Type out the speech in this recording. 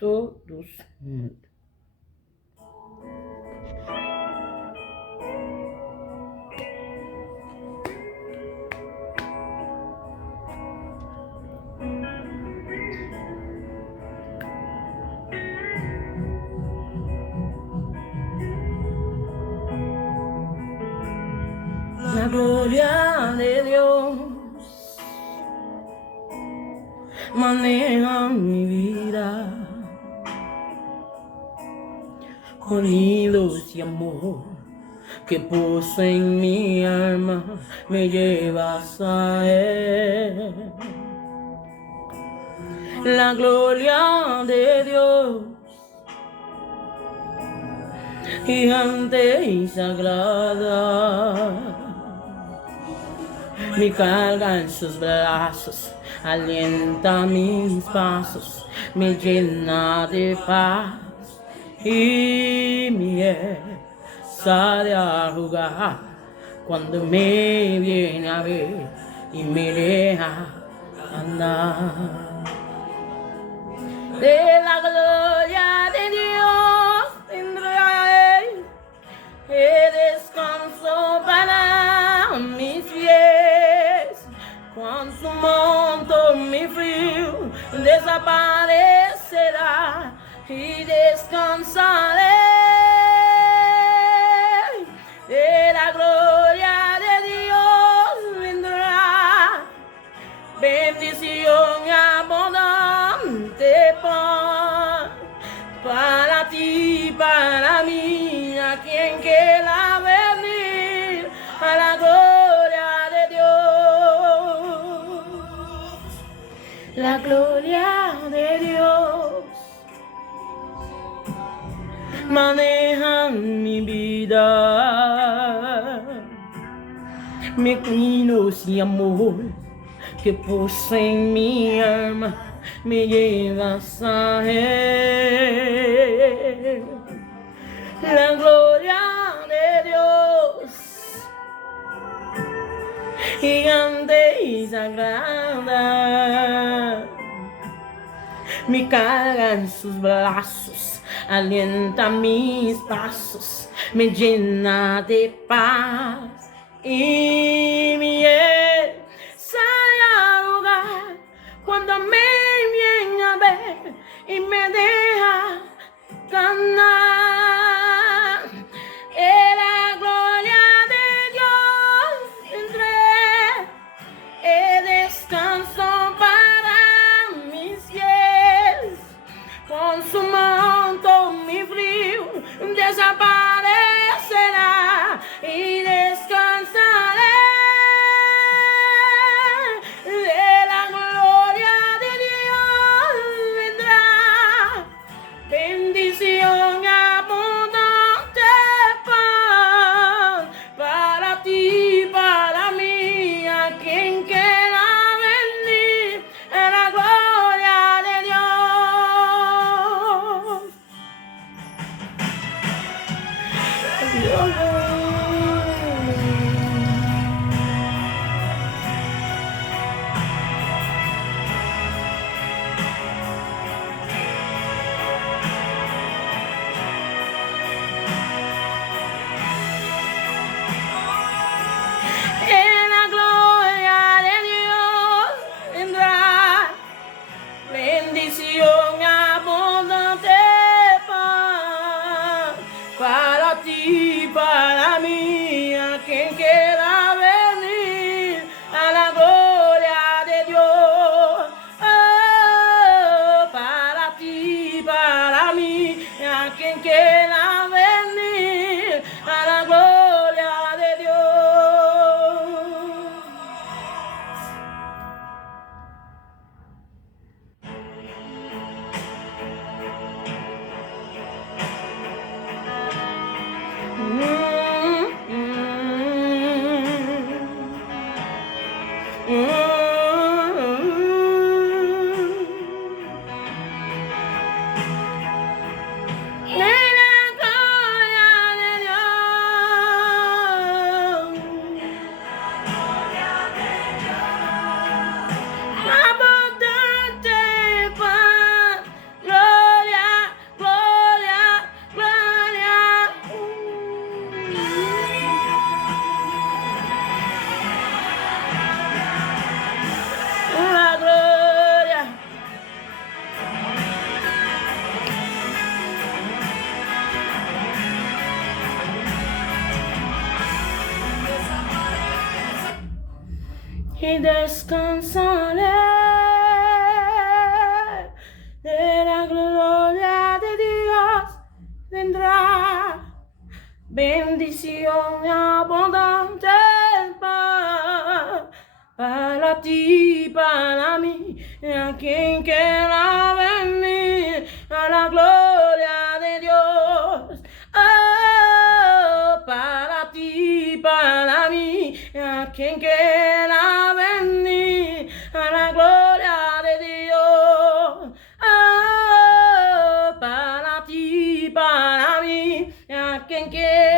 todos. La gloria de Dios maneja mi vida con hilos y amor que puso en mi alma, me llevas a Él. La gloria de Dios, gigante y sagrada, me carga en sus brazos, alienta mis pasos, me llena de paz y miel. Sale a jugar cuando me viene a ver y me deja andar. De la gloria de Dios tendré descanso para mis pies. Cuando su manto mi frío desaparecerá y descansaré. De la gloria de Dios vendrá bendición y abundante pan para ti, para mí, a quien quiera venir a la gloria de Dios. La gloria de Dios maneja mi vida, me cuidas y amor que poseen mi alma, me llevas a Él. La gloria de Dios, gigante y sagrada, me carga en sus brazos, alienta mis pasos, me llena de paz y miel. Sale a jugar cuando me viene a ver y me deja ganar. En la gloria de Dios tendré descanso para mis pies. Con su manto mi frío desaparecerá y descansaré. De la gloria de Dios vendrá bendición y abundante pan para ti, para mí, a quien quiera venir en la gloria de Dios. En la gloria de Dios vendrá bendición y abundante pan para ti, para descansaré de la gloria de Dios vendrá bendición abundante para ti, para mí, a quien quiera venir a la gloria de Dios. Oh, para ti, para mí, a quien quiera venir a la gloria de Dios. Oh, para ti, para mí, a quien quiera